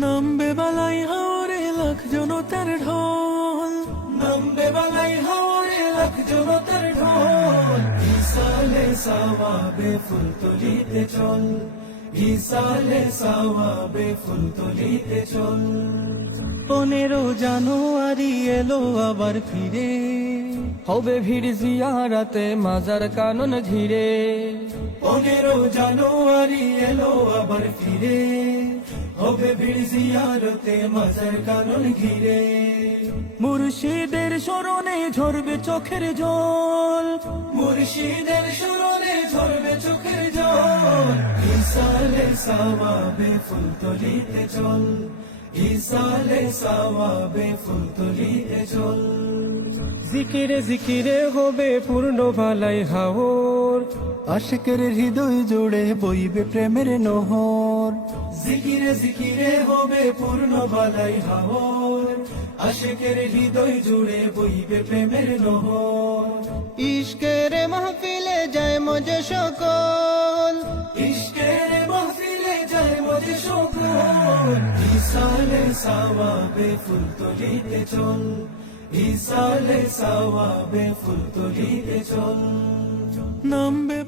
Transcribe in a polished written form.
নামবে বালাই হাওরে লাখ জনতার ঢল, নামবে বালাই হাওরে লাখ জনতার ঢল। ইসালে সাওয়াবে ফুল তুলিতে চল, ইসালে সাওয়াবে ফুল তুলিতে চল। 15 জানুয়ারি এলো আবার ফিরে, হবে ভিড় জিয়ারাতে মাজার কানন ঘিরে। 15 জানুয়ারি এলো আবার ফিরে, হবে ভিড় জিয়ারতে মাজার কানন ঘিরে। মুর্শিদের স্মরণে ঝরবে চোখের জল, মুর্শিদের স্মরণে ঝরবে চোখের জল। ইসালে সাওয়াবে ফুল তুলিতে চল, ইসালে সাওয়াবে ফুল তুলিতে চল। জিকিরে জিকিরে হবে পূর্ণ বালাই হাওর, আশিকের হৃদয় জুড়ে বইবে প্রেমের নহর। জিকিরে জিকিরে হবে পূর্ণ বালাই হাওর, আশিকের হৃদয় জুড়ে বইবে প্রেমের নহর। ইশকের মাহফিলে যায় মজে সকল, ইশকের মাহফিলে যায় মজে সকল। ইসালে সাওয়াবে ফুল তুলিতে চল, ইসালে সাওয়াবে ফুল তুলিতে চল। নামবে